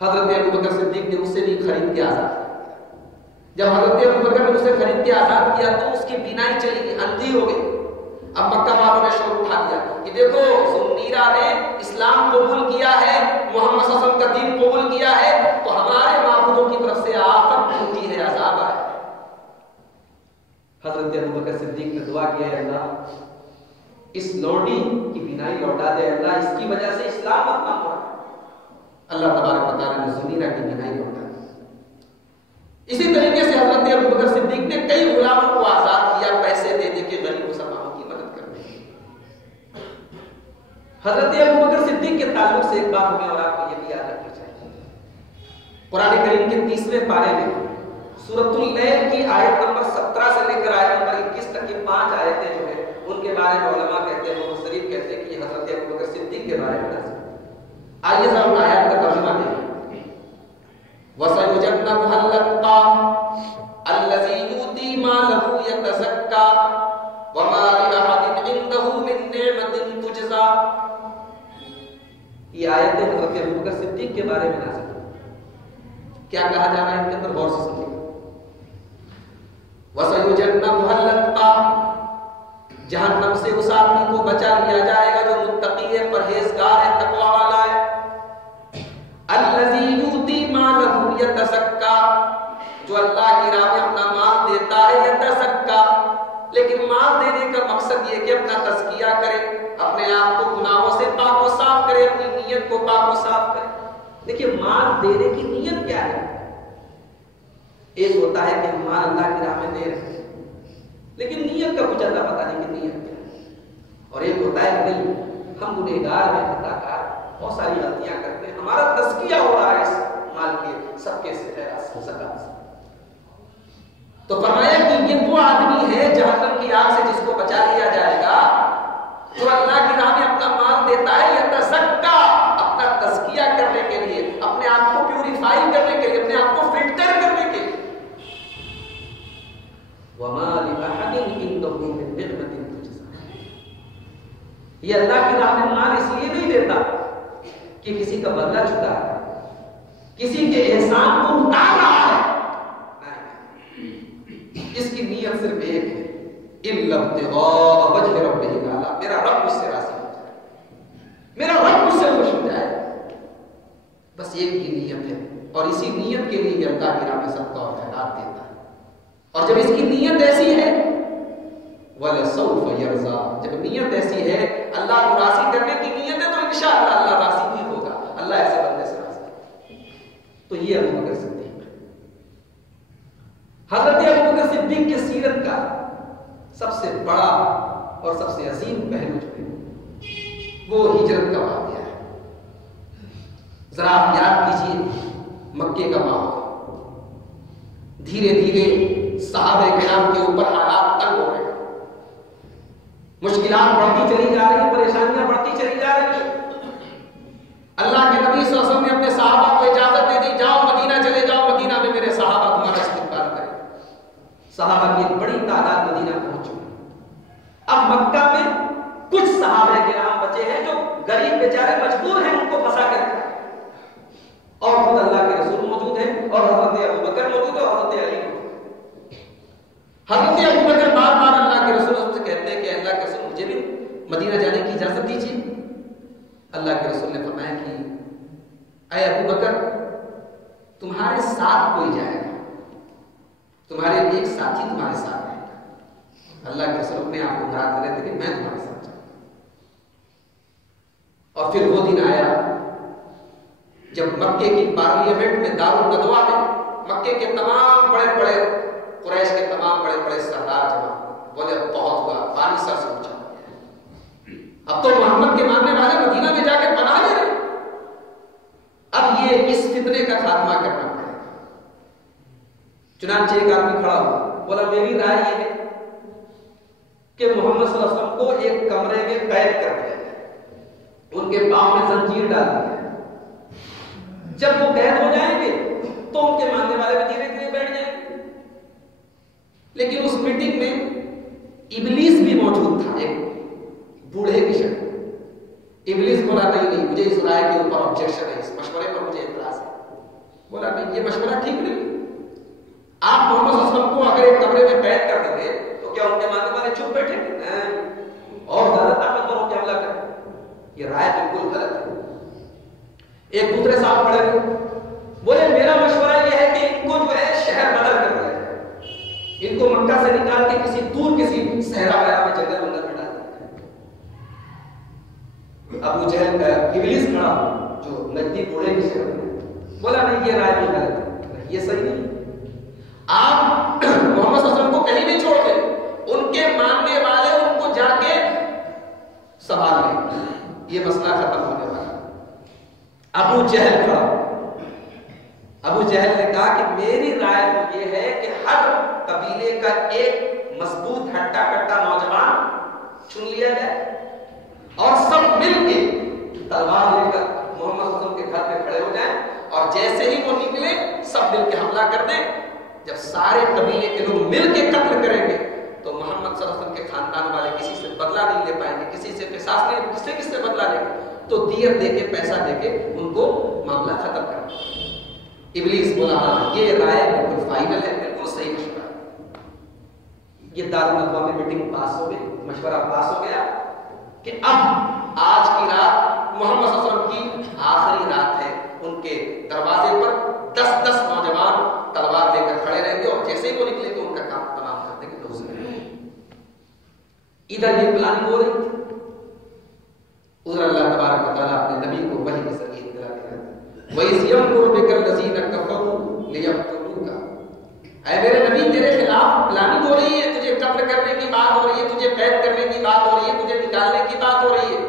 حضرت ابوبکر صدیق نے اسے بھی خرید کے آزاد کیا۔ جب حضرت ابوبکر نے اسے خرید کے آزاد کیا تو اس کی بینائی چلی گئی، اندھی ہو گئی۔ اب مکہ والوں نے شور اٹھا دیا کہ دیکھو زنیرہ نے اسلام قبول کیا ہے، محمد صلی اللہ علیہ وسلم کا دین قبول کیا ہے، تو ہمارے معبودوں کی طرف سے آفت ہوتی ہے، عذاب آئے۔ حضرت ابوبکر صدیق نے دعا کیا ہے اللہ اس لونڈی کی بینائی لوٹا دے، اللہ اس کی وجہ سے اسلام اتنا ہوا۔ اللہ تبارک و تعالیٰ نے زنیرہ کی بینائی لوٹا دی۔ اسی طریقے سے حضرت ابوبکر صدیق نے کئی غلاموں کو آزاد کیا، پیسے دے دے کے غریب مسلمانوں کی مدد کرنے کی۔ حضرت ابوبکر صدیق کے تعلق سے ایک بات ہمیں اور آپ کو یہ بھی یاد رکھنی چاہیے، قرآن کریم کے 30ویں پارے میں سورۃ اللیل کی آیت نمبر 17 سے لے کر آیت نمبر 21 تک کی 5 آیتیں جو ہیں ان کے بارے میں علماء کہتے ہیں، مفسرین کہتے ہیں کہ یہ حضرت ابوبکر صدیق کے بارے میں نازل ہے۔ آئیے ذرا ان آیات کا ترجمہ دیکھیں۔ وَسَيُجَنَّبُهَا الْأَتْقَى الَّذِي يُؤْتِي مَالَهُ يَتَزَكَّى وَمَا لِأَحَدٍ عِندَهُ مِن نِّعْمَةٍ تُجْزَىٰ۔ یہ آیت حضرت ابوبکر صدیق کے بارے میں نازل ہے۔ کیا کہا جا رہا ہے ان کے اندر؟ غور سے سنیے۔ وَسَيُجَنَّبُهَا الْأَتْقَى، جہنم سے اس آدمی کو بچا لیا جائے گا جو متقی ہے، پرہیزگار ہے، تقوی والا ہے۔ الَّذِي يُؤْتِي مَالَهُ يَتَزَكَّى، جو اللہ کی راہ میں اپنا مال دیتا ہے، يَتَزَكَّى، لیکن مال دینے کا مقصد یہ کہ اپنا تزکیہ کرے، اپنے آپ کو گناہوں سے پاک و صاف کرے، اپنی نیت کو پاک و صاف کرے۔ دیکھیے مال دینے کی نیت کیا ہے؟ ایک ہوتا ہے کہ ہم مال اللہ کی راہ میں دے رہے ہیں لیکن نیت کا کچھ اتا پتہ نہیں کہ نیت کیا ہے، اور ایک ہوتا ہے کہ نہیں ہم گنہگار ہیں، خطا کار، بہت ساری غلطیاں کرتے ہیں، ہمارا تزکیہ ہو رہا ہے اس مال کے سب کے زکات سے۔ تو فرمایا کہ یہ وہ آدمی ہے جہنم کی آگ سے جس کو بچا لیا جائے گا، جو اللہ کی راہ میں اپنا مال دیتا ہے، یتزکا، اپنا تزکیہ کرنے کے لیے، اپنے آپ کو پیوریفائی کرنے کے لیے، اپنے آپ کو فلٹر کرنے کے لیے۔ وَمَا لِأَحَدٍ عِندَهُ مِن نِعْمَةٍ تُجْزَىٰ، یہ اللہ کی راہ میں مال اس لیے نہیں دیتا کہ کسی کا بدلہ چکا ہے، کسی کے احسان کو اتار رہا ہے، اس کی نیت صرف ایک ہے، إِلَّا ابْتِغَاءَ وَجْهِ رَبِّهِ الْأَعْلَىٰ، میرا رب مجھ سے راضی ہو جائے، میرا رب مجھ سے خوش ہو جائے، بس ایک ہی نیت ہے، اور اسی نیت کے لیے اللہ کی راہ میں صدقہ اور خیرات دیتا ہے۔ اور جب اس کی نیت ایسی ہے، وَلَسَوْفَ يَرْضَىٰ، جب نیت ایسی ہے، اللہ کو راضی کرنے کی نیت ہے، تو انشاءاللہ اللہ راضی بھی ہوگا، اللہ ایسے بندے سے راضی ہے۔ تو یہ ابو بکر صدیق، حضرت ابو بکر صدیق کی سیرت کا سب سے بڑا اور سب سے عظیم پہلو جو ہے وہ ہجرت کا واقعہ ہے۔ ذرا آپ یاد کیجیے مکے کا ماحول، دھیرے دھیرے صحابہ کرام کے اوپر حالات تنگ ہو رہے ہیں، مشکلات بڑھتی چلی جا رہی ہیں، پریشانیاں بڑھتی چلی جا رہی ہیں۔ اللہ کے نبی صلی اللہ علیہ وسلم نے اپنے صحابہ کو اجازت دے دی، جاؤ مدینہ چلے جاؤ، مدینہ میں میرے صحابہ تمہارا استقبال کریں۔ صحابہ کی ایک بڑی تعداد مدینہ پہنچ چکی۔ اب مکہ میں کچھ صحابہ کرام بچے ہیں جو غریب بیچارے مجبور ہیں ان کو پھنسا کر کے، اور خود اللہ کے رسول موجود ہیں، اور حضرت ابو بکر موجود ہے، اور حضرت علی موجود ہے۔ حضرت ابو بکر بار بار اللہ کے رسول سے کہتے ہیں کہ اللہ کے رسول مجھے بھی مدینہ جانے کی اجازت دیجیے۔ اللہ کے رسول نے فرمایا کہ اے ابو بکر، تمہارے ساتھ کوئی جائے گا، تمہارے ایک ساتھی تمہارے ساتھ رہے گا۔ اللہ کے رسول اپنے آپ کو گھبرا کر رہے تھے کہ میں تمہارے ساتھ جاؤں۔ اور پھر وہ دن آیا جب مکے کی پارلیمنٹ میں، دارالندوا میں، مکے کے تمام بڑے بڑے قریش کے تمام بڑے بڑے سردار جمع بولے اب بہت ہوا، پانی سر سے اونچا ہو گیا، اب تو محمد کے ماننے والے مدینہ میں جا کے پناہ لے رہے، اب یہ اس فتنے کا خاتمہ کرنا پڑے گا۔ چنانچہ ایک آدمی کھڑا ہوا، بولا میری رائے یہ ہے کہ محمد صلی اللہ علیہ وسلم کو ایک کمرے میں قید کر دیا جائے، ان کے پاؤں میں زنجیر ڈال دی جائے، جب وہ قید ہو جائیں گے تو ان کے ماننے والے بھی دھیرے دھیرے بیٹھ جائیں گے۔ لیکن اس میٹنگ میں ابلیس بھی موجود تھا، ایک بوڑھے کی شکل۔ ابلیس بولا نہیں، مجھے اس رائے کے اوپر آبجیکشن ہے، اس مشورے پر مجھے اعتراض ہے۔ بولا نہیں، یہ مشورہ ٹھیک نہیں، آپ محمد صلی اللہ علیہ وسلم کو اگر ایک کمرے میں قید کر دیں گے تو کیا ان کے ماننے والے چپ بیٹھیں گے اور زیادہ طاقتور ہو کے حملہ کریں؟ یہ رائے بالکل غلط ہے۔ ایک دوسرے صاحب کھڑے ہوئے، بولے میرا مشورہ یہ ہے کہ ان کو جو ہے شہر بدل کر دیا جائے، ان کو مکہ سے نکال کے کسی دور کسی صحرا وغیرہ میں جنگل وغیرہ میں ڈال دیا جائے۔ ابو جہل ابلیس کھڑا جو نجدی بوڑھے کی شکل میں، بولا نہیں، یہ رائے بھی غلط ہے، یہ صحیح نہیں۔ آپ محمد صلی اللہ علیہ وسلم کو کہیں نہیں چھوڑتے، ان کے ماننے والے ان کو جا کے سنبھال لیں، یہ مسئلہ ختم ہونے والا۔ ابو جہل کھڑا، ابو جہل نے کہا کہ میری رائے تو یہ ہے کہ ہر قبیلے کا ایک مضبوط ہٹا کٹا نوجوان چن لیا جائے اور سب مل کے تلوار لے کر محمد صلی اللہ علیہ وسلم کے گھر پہ کھڑے ہو جائیں، اور جیسے ہی وہ نکلے سب مل کے حملہ کر دیں۔ جب سارے قبیلے کے لوگ مل کے قتل کریں گے تو محمد صلی اللہ علیہ وسلم کے خاندان والے کسی سے بدلہ نہیں لے پائیں گے، کسی سے قصاص نہیں، کس سے بدلہ لیں گے، تو دیت دے کے پیسہ دے کے ان کو معاملہ ختم کر دیں۔ ابلیس بولا ہاں یہ رائے بالکل فائنل ہے، بالکل صحیح مشورہ ہے۔ یہ دارالندوا میں میٹنگ پاس ہو گئی، مشورہ پاس ہو گیا کہ اب آج کی رات محمد صلی اللہ علیہ وسلم کی آخری رات ہے، ان کے دروازے پر 10 نوجوان تلوار لے کر کھڑے رہیں گے، اور جیسے ہی وہ نکلے گے ان کا کام تمام کر دیں گے۔ ادھر یہ پلاننگ ہو رہی تھی، ادھر اللہ تبارک و تعالیٰ اپنے نبی کو وحی کے ذریعے اطلاع دے رہے تھے، وَإِذْ يَمْكُرُ بِكَ الَّذِينَ كَفَرُوا لِيَقْتُلُوكَ، اے میرے نبی تیرے خلاف پلاننگ ہو رہی ہے، تجھے قتل کرنے کی بات ہو رہی ہے، تجھے قید کرنے کی بات ہو رہی ہے، تجھے نکالنے کی بات ہو رہی ہے۔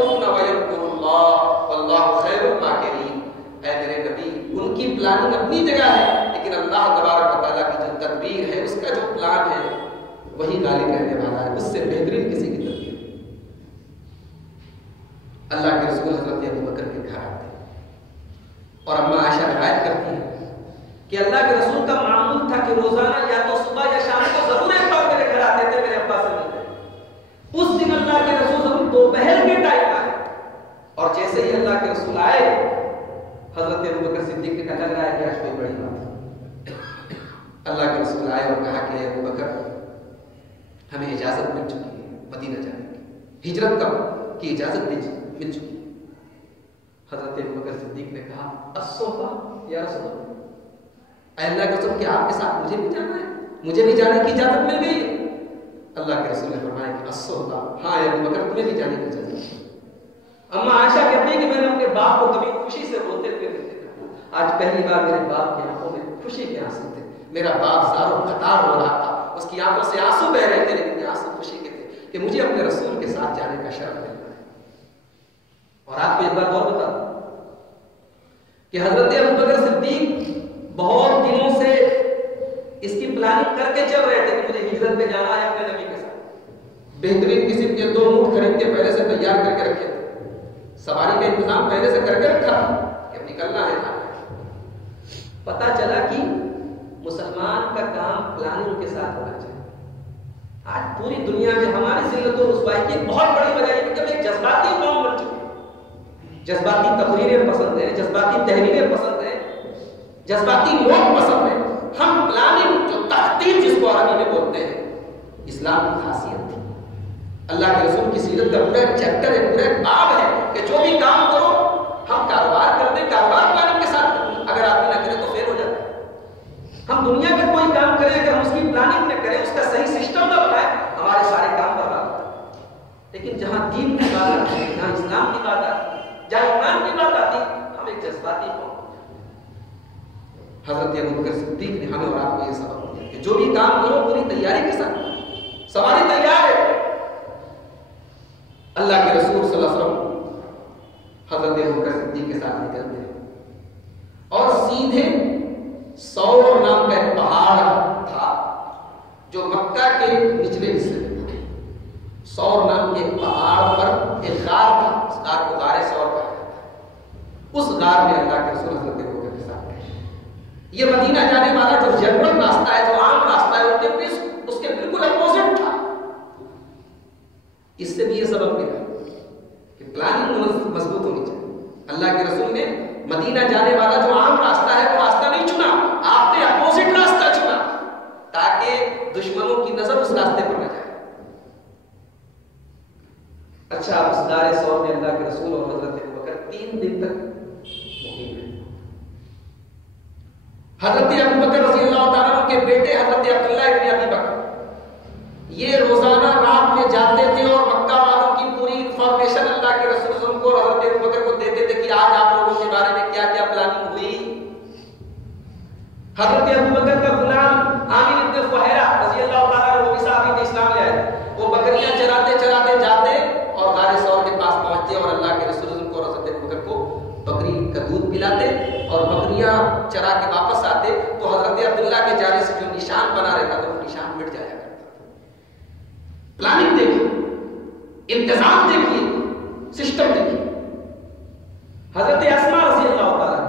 وَيَمْكُرُونَ وَيَمْكُرُ اللَّهُ وَاللَّهُ خَيْرُ الْمَاكِرِينَ۔ اے میرے نبی، ان کی پلاننگ اپنی جگہ ہے، لیکن اللہ تبارک و تعالیٰ کی جو تدبیر ہے، اس کا جو پلان ہے، وہی غالب رہنے والا ہے، اس سے بہترین کسی کی تدبیر۔ اللہ کے رسول حضرت ابو بکر کے گھر آتے ہیں اور اما عائشہ روایت کرتی ہیں کہ اللہ کے رسول کا معمول تھا کہ روزانہ یا تو صبح یا شام کو ضرور ایک بار میرے گھر آتے تھے، میرے ابا سے ملتے۔ اس دن اللہ کے رسول ضرور دوپہر کے ٹائم آئے، اور جیسے ہی اللہ کے رسول آئے، حضرت ابو بکر صدیق نے کہا لگ رہا ہے کہ آج کوئی بڑی بات ہے۔ اللہ کے رسول آئے اور کہا کہ ابو بکر، ہمیں اجازت مل چکی ہے مدینہ جانے کی، ہجرت کی اجازت مل چکی ہے۔ حضرت ابو بکر صدیق نے کہا الصحبہ یا رسول اللہ، اے اللہ کے رسول، کیا آپ کے ساتھ مجھے بھی جانا ہے؟ مجھے بھی جانے کی اجازت مل گئی ہے؟ اللہ کے رسول نے فرمایا کہ الصحبہ، ہاں ابو بکر تمہیں بھی جانے کی اجازت ہے۔ اما عائشہ کہتی ہے کہ میں نے اپنے باپ کو کبھی خوشی سے روتے ہوئے نہیں دیکھا، آج پہلی بار میرے باپ کی آنکھوں میں خوشی کے آنسو تھے۔ میرا باپ زاروں قطار رو رہا تھا، اس کی آنکھوں سے آنسو بہ رہے تھے، لیکن یہ آنسو خوشی کے تھے کہ مجھے اپنے رسول کے ساتھ جانے کا شرف مل رہا ہے۔ اور آپ کو ایک بات اور بتا دوں کہ حضرت ابو بکر صدیق بہت دنوں سے اس کی پلاننگ کر کے چل رہے تھے کہ مجھے ہجرت پہ جانا ہے اپنے نبی کے ساتھ۔ بہترین قسم کے 2 اونٹ خرید کے پہلے سے تیار کر کے رکھے تھے، سواری کا انتظام پہلے سے کر کے رکھا تھا کہ اب نکلنا ہے۔ پتا چلا کہ مسلمان کا کام پلاننگ کے ساتھ ہونا چاہیے۔ آج پوری دنیا میں ہماری ذلت و رسوائی کی بہت بڑی وجہ یہ کہ ہم ایک جذباتی قوم بن چکے ہیں۔ جذباتی تقریریں پسند ہیں، جذباتی تحریریں پسند ہیں، جذباتی نوٹ پسند ہیں۔ ہم پلاننگ، جو تخطیط جس کو عربی میں بولتے ہیں، اسلام کی خاصیت تھی۔ اللہ کے رسول کی سیرت کا پورا چیپٹر ہے، پورا باب ہے کہ جو بھی کام کرو، ہم کاروبار کرتے ہیں، کاروبار پلاننگ کے ساتھ اگر آدمی نہ کرے تو فیل ہو جاتا ہے۔ ہم دنیا کا کوئی کام کریں، اگر ہم اس کی پلاننگ نہ کریں، اس کا صحیح سسٹم نہ بنائیں، ہمارے سارے کام برباد ہوتے ہیں۔ لیکن جہاں دین کی بات آتی ہے، جہاں اسلام کی بات آتی ہے، جہاں ایمان کی بات آتی ہے، ہم ایک جذباتی قوم۔ حضرت ابو بکر صدیق نے ہمیں اور آپ کو یہ سبق دیا کہ جو بھی کام کرو پوری تیاری کے ساتھ، سواری تیار ہے۔ اللہ کے رسول صلی اللہ علیہ وسلم حضرت ابو بکر صدیق کے ساتھ نکلتے ہیں اور سیدھے سور نام کا ایک پہاڑ تھا جو مکہ کے نچلے حصے میں تھا۔ سور نام کے پہاڑ پر ایک غار تھا، اس غار کو غار سور کہا جاتا ہے۔ اس غار میں اللہ کے رسول حضرت ابو بکر کے ساتھ گئے۔ یہ مدینہ جانے والا جو جنرل راستہ ہے، جو عام راستہ ہے، اس کے بالکل اپوزٹ تھا۔ اس سے بھی یہ سبب ملا کہ پلاننگ مضبوط ہونی چاہیے۔ اللہ کے رسول نے مدینہ جانے والا جو عام راستہ ہے وہ راستہ نہیں چنا، آپ نے اپوزٹ راستہ چنا تاکہ دشمنوں کی نظر اس راستے پر نہ جائے۔ اچھا، اس غار سور میں اللہ کے رسول اور حضرت ابو بکر 3 دن تک مقیم رہے۔ حضرت ابو بکر رضی اللہ تعالیٰ عنہ کے بیٹے حضرت عبداللہ ابن ابی بکر یہ روزانہ رات میں جاتے تھے اور مکہ والوں کی پوری انفارمیشن اللہ کے رسول کو اور حضرت ابو بکر کو دیتے تھے کہ آج آپ لوگوں کے بارے میں کیا کیا پلاننگ ہوئی۔ حضرت ابو بکر کا غلام عامر ابن فہیرہ رضی اللہ تعالیٰ عنہ وہ بھی صحابی تھے، اسلام لے آئے۔ وہ بکریاں چراتے چراتے جاتے اور غار سور کے پاس پہنچتے اور اللہ کے رسول کو اور حضرت ابو بکر کو بکری کا دودھ پلاتے اور بکریاں چرا کے واپس آتے تو حضرت عبداللہ کے جانے سے جو نشان بنا رہتا تھا وہ نشان مٹ جایا کرتا تھا۔ پلاننگ دیکھیے، انتظام دیکھیے، سسٹم دیکھیے۔ حضرت اسماء رضی اللہ تعالیٰ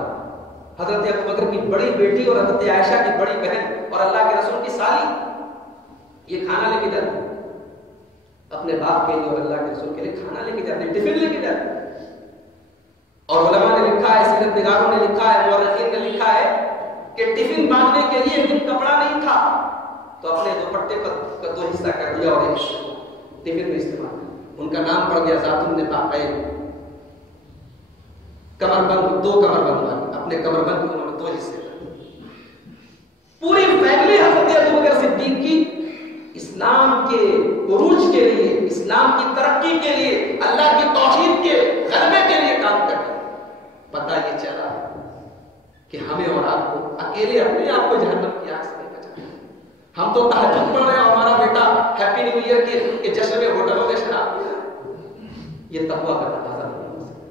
حضرت ابو بکر کی بڑی بیٹی اور حضرت عائشہ کی بڑی بہن اور اللہ کے رسول کی سالی، یہ کھانا لے کے جاتے اپنے باپ کے لیے اور اللہ کے رسول کے لیے کھانا لے کے جاتے، ٹفن لے کے جاتے۔ اور علماء نے لکھا ہے، سیرت نگاروں نے لکھا ہے، مورخین نے لکھا ہے کہ ٹفن باندھنے کے لیے ایک دن کپڑا نہیں تھا تو اپنے دوپٹے کا 2 حصہ کر دیا اور ایک ٹفن میں استعمال کیا۔ ان کا نام پڑ گیا ذات النطاقین، کمر بند، 2 کمر بند والے، اپنے کمر بند کو انہوں نے 2 حصے کر دیے۔ پوری فیملی حضرت ابو بکر صدیق کی اسلام کے عروج کے لیے، اسلام کی ترقی کے لیے، اللہ کی توحید کے غلبے کے لیے کام کر رہے۔ پتہ یہ چلا کہ ہمیں اور آپ کو اکیلے اپنے آپ کو جہنم کی آگ سے نہیں بچانا۔ ہم تو تہجد پڑھ رہے ہیں اور ہمارا بیٹا ہیپی نیو ایئر کے جشن میں ہوٹلوں میں شراب پی رہا ہے، یہ تقویٰ کا تقاضا نہیں ہو سکتا.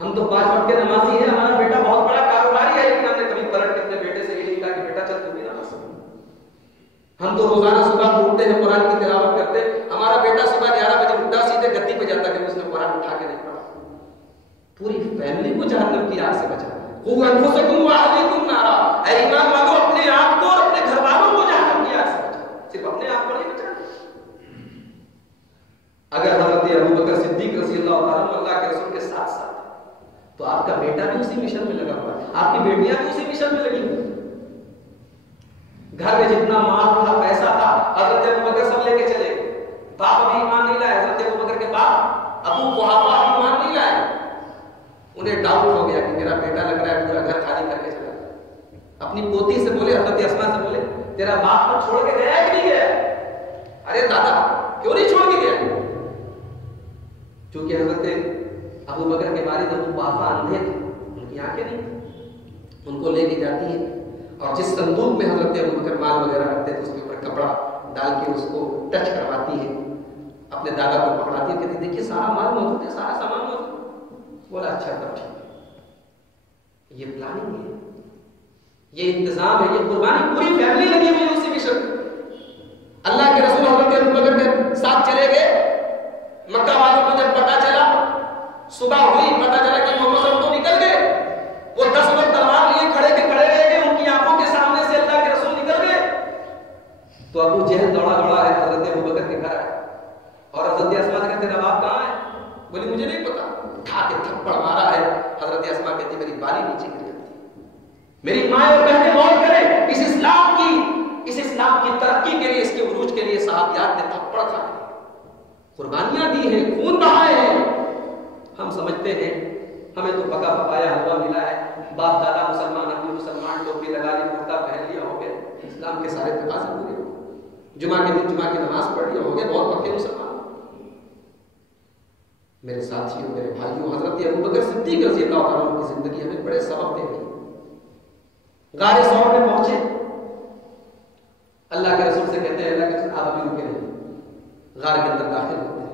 ہم تو 5 وقت کے نمازی ہیں, ہمارا بیٹا بہت بڑا کاروباری ہے, لیکن ہم نے کبھی پلٹ کے اپنے بیٹے سے یہ نہیں کہا کہ بیٹا چل تم بھی نماز پڑھ. ہم تو روزانہ صبح اٹھتے ہیں, قرآن کی تلاوت کرتے, ہمارا بیٹا صبح 11 بجے اٹھتا, سیدھے گدی پہ جاتا کہ اس نے قرآن اٹھا کے نہیں پڑھا. پوری فیملی کو جہنم کی آگ سے بچانا ہے. قوا انفسکم واہلیکم نارا, اے ایمان والو اپنے آپ کو اور اپنے گھر والوں کو جہنم کی آگ سے بچانا, صرف اپنے آپ کو نہیں بچانا. اگر حضرت ابوبکر صدیق رضی اللہ تعالیٰ عنہ اللہ کے رسول کے ساتھ ساتھ تو آپ کا بیٹا بھی اسی مشن میں لگا ہوا ہے, آپ کی بیٹیاں بھی اسی مشن میں لگی ہوئی. گھر میں جتنا مال تھا, پیسہ تھا, حضرت ابوبکر سب لے کے چلے. باپ ابھی ایمان نہیں لائے, حضرت ابوبکر کے باپ ابو قحافہ ابھی ایمان نہیں لائے. انہیں ڈاؤٹ ہو گیا کہ میرا بیٹا لگ رہا ہے پورا گھر خالی کر کے چلا گیا. اپنی پوتی سے بولے, حضرت اسماء سے بولے, تیرا باپ کو چھوڑ کے گیا کہ نہیں گیا؟ ارے دادا کیوں نہیں چھوڑ کے گیا؟ چونکہ حضرت ابوبکر کے والد ابو قحافہ اندھے تھے, ان کی آنکھیں نہیں تھیں. ان کو لے کے جاتی ہے اور جس صندوق میں حضرت ابوبکر مال وغیرہ رکھتے تھے اس کے اوپر کپڑا ڈال کے اس کو ٹچ کرواتی ہے, اپنے دادا کو پکڑاتی ہے, کہتی دیکھیے سارا مال موجود ہے, سارا سامان موجود ہے. بولا اچھا تب ٹھیک ہے. یہ پلاننگ ہے, یہ انتظام ہے, یہ قربانی, پوری فیملی لگی ہوئی ہے اسی مشن. اللہ کے رسول حضرت ابوبکر کے ساتھ چلے گئے. مکہ والوں کو جب پتا چلا, صبح ہوئی, پتا چلا کہ محمد صلی اللہ علیہ وسلم تو نکل گئے, وہ 10 لوگ تلوار لیے کھڑے کے کھڑے رہ گئے, ان کی آنکھوں کے سامنے سے اللہ کے رسول نکل گئے. تو ابو جہل دوڑا دوڑا ہے حضرت ابوبکر کے گھر آئے اور حضرت اسماء سے کہتے, تیرا باپ کہاں ہے؟ بولی مجھے نہیں پتا. اٹھا کے تھپڑ مارا ہے. حضرت اسماء کہتی میری بالی نیچے گر جاتی. میری ماں اور بہنیں غور کریں, اس اسلام کی ترقی کے لیے, اس کے عروج کے لیے صحابیات نے تھپڑ کھائے, قربانیاں دی ہیں, خون بہائے ہیں. ہم سمجھتے ہیں ہمیں تو پکا پکایا حلوہ ملا ہے, باپ دادا مسلمان, ہم بھی مسلمان, ٹوپی لگا لی, کرتا پہن لیا, ہو گئے, اسلام کے سارے تقاضے پورے ہو گئے. جمعہ کے دن جمعہ کی نماز پڑھ لیا, ہو گئے, بہت پکے مسلمان. میرے ساتھیوں, میرے بھائیوں, حضرت ابوبکر صدیق رضی اللہ تعالیٰ عنہ کی زندگی ہمیں بڑے سبق دے گئی. غار ثور میں پہنچے, اللہ کے رسول سے کہتے ہیں اللہ کے رسول آپ ابھی رکے نہیں, غار کے اندر داخل ہوتے ہیں.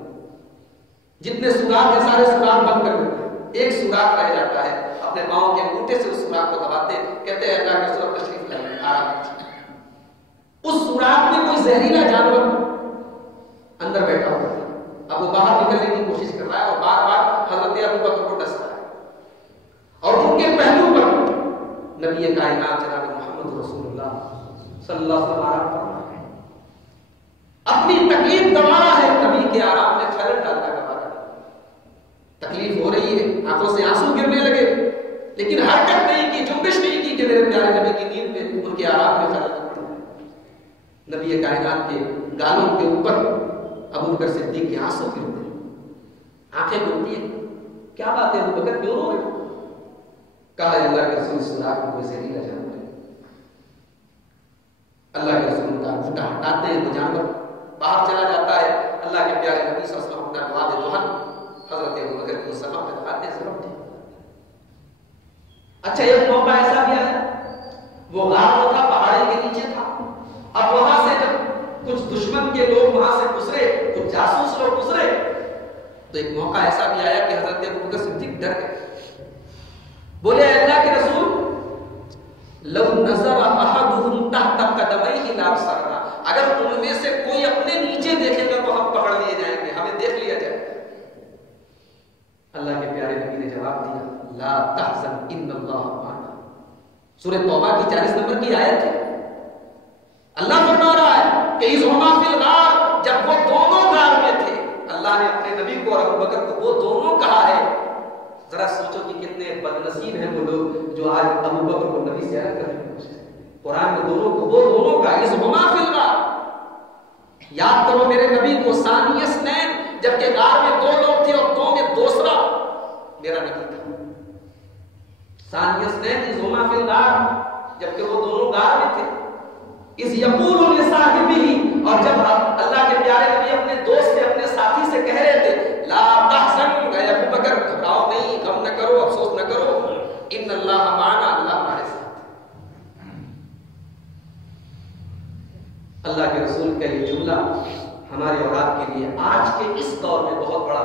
جتنے سوراخ ہیں سارے سوراخ بند کر دیتے ہیں, ایک سوراخ رہ جاتا ہے, اپنے پاؤں کے انگوٹھے سے اس سوراخ کو دباتے ہیں, کہتے ہیں اللہ کے رسول تشریف لائیں, آرام سے. اس سوراخ میں کوئی زہریلا جانور اندر بیٹھا ہوا ہے, اب وہ باہر نکلنے کی کوشش کر رہا ہے اور بار بار حضرت ابوبکر کو ڈس رہا ہے, اور ان کے پہلو پر نبی کائنات جناب محمد رسول اللہ صلی اللہ علیہ وسلم آرام فرما ہے, اپنی تکلیف دبا رہا ہے. نبی کے آرام میں خلل ڈالنا کا بارہ, تکلیف ہو رہی ہے, آنکھوں سے آنسو گرنے لگے, لیکن حرکت نہیں کی, جنبش نہیں کی کہ میرے پیارے نبی کی نیند میں, ان کے آرام میں خلل پڑ رہا ہے. نبی کائنات کے گالوں کے اوپر ابوبکر صدیق کے آنسو گرتے ہیں, آنکھیں کھلتی ہیں, کیا بات ہے ابوبکر کیوں رو رہے؟ کہا اللہ کے رسول سوراخ میں کوئی زہریلا جانور ہے. اللہ کے رسول کا گھٹا ہٹاتے ہیں تو جانور باہر چلا جاتا ہے. اللہ کے پیارے نبی صلی اللہ علیہ وسلم اپنا دعا دہن حضرت ابوبکر کو سلام پہ دکھاتے ہیں, ضرور تھے. اچھا ایک موقع ایسا بھی آیا, وہ غار تھا, پہاڑی کے نیچے تھا. اب وہاں سے جب کچھ دشمن کے لوگ وہاں سے گزرے, کچھ جاسوس لوگ گزرے, تو ایک موقع ایسا بھی آیا کہ حضرت ابوبکر صدیق ڈر گئے. بولے اللہ کے رسول لو نظر احدهم تحت قدميه لابصرنا, اگر ان میں سے کوئی اپنے نیچے دیکھے گا تو ہم پکڑ لیے جائیں گے, ہمیں دیکھ لیا جائے گا. اللہ کے پیارے نبی نے جواب دیا لا تحزن ان اللہ معنا. سورہ توبہ کی 40 نمبر کی آیت ہے. اللہ فرما رہا ہے کہ اذ ہما فی الغار, جب وہ دونوں غار میں تھے, اللہ نے اپنے نبی کو اور ابوبکر کو وہ دونوں کہا ہے. ذرا سوچو کہ کتنے بد نصیب ہیں وہ لوگ جو آج ابوبکر کو نبی سے الگ کرنے کی کوشش کرتے ہیں. قرآن میں دونوں کو, وہ دونوں کا اذ ہما فی الغار, یاد کرو میرے نبی کو ثانی اثنین, جبکہ غار میں 2 لوگ تھے اور 2 میں دوسرا میرا نبی تھا. ثانی اثنین اذ ہما فی الغار, جبکہ وہ دونوں غار میں تھے. اذ یقول لصاحبہ, اور جب اللہ کے پیارے نبی اپنے دوست سے, اپنے ساتھی سے کہہ رہے تھے لا تحزن, اے ابو بکر گھبراؤ نہیں, غم نہ کرو, افسوس نہ کرو, ان اللہ معنا, اللہ ہمارے ساتھ. اللہ کے رسول کا یہ جملہ ہمارے اور آپ کے لیے آج کے اس دور میں بہت بڑا